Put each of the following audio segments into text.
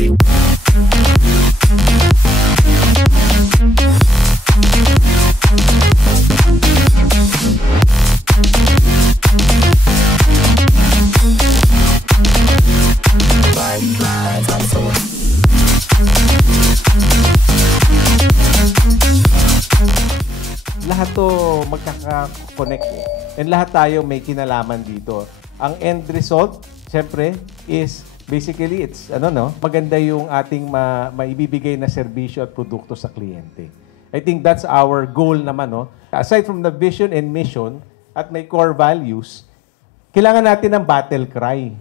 Lahat to magkaka-connect eh. And lahat tayo may kinalaman dito. Ang end result, syempre, is basically it's maganda yung ating maibibigay na serbisyo at produkto sa kliyente. I think that's our goal naman, no. Aside from the vision and mission at may core values, kailangan natin ng battle cry.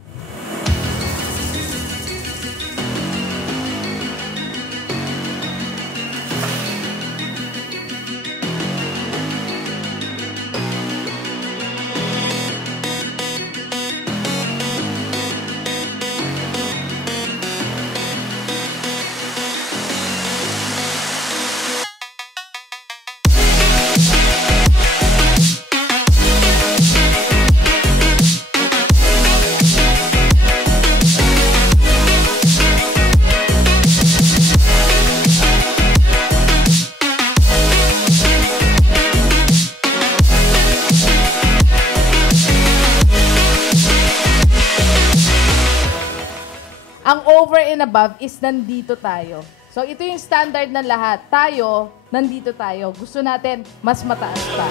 Ang over and above is nandito tayo. So, ito yung standard ng lahat. Tayo, nandito tayo. Gusto natin mas mataas pa.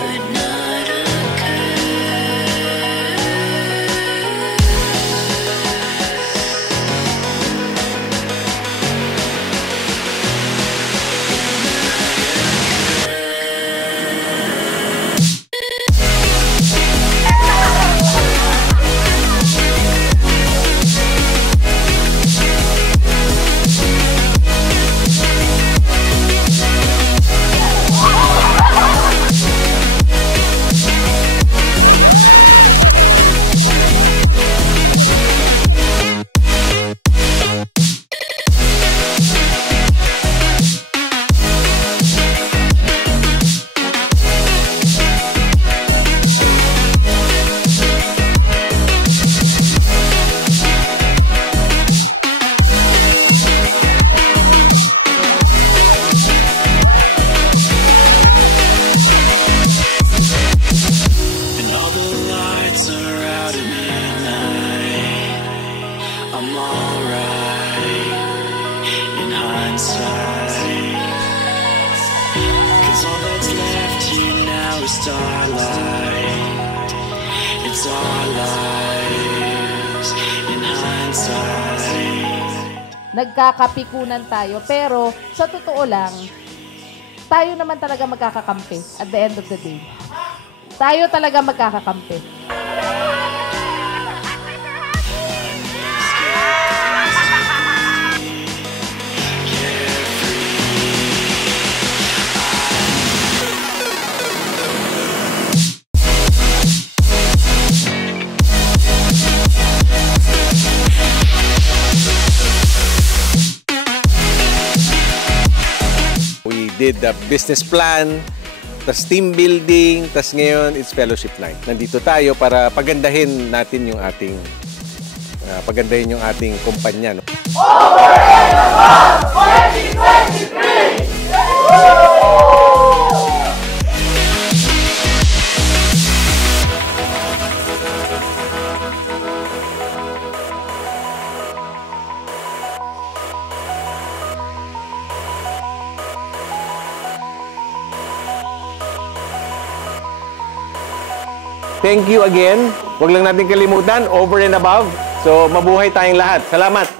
Starlight, it's our lives in hindsight. Nagkakapikunan tayo, pero sa totoo lang, tayo naman talaga magkakakampi at the end of the day. Tayo talaga magkakakampi. Did the business plan, tas team building, tas ngayon it's fellowship night. Nandito tayo para pagandahin natin yung ating kumpanya. No? Over and above 2023! Thank you again. Huwag lang natin kalimutan, over and above. So, mabuhay tayong lahat. Salamat!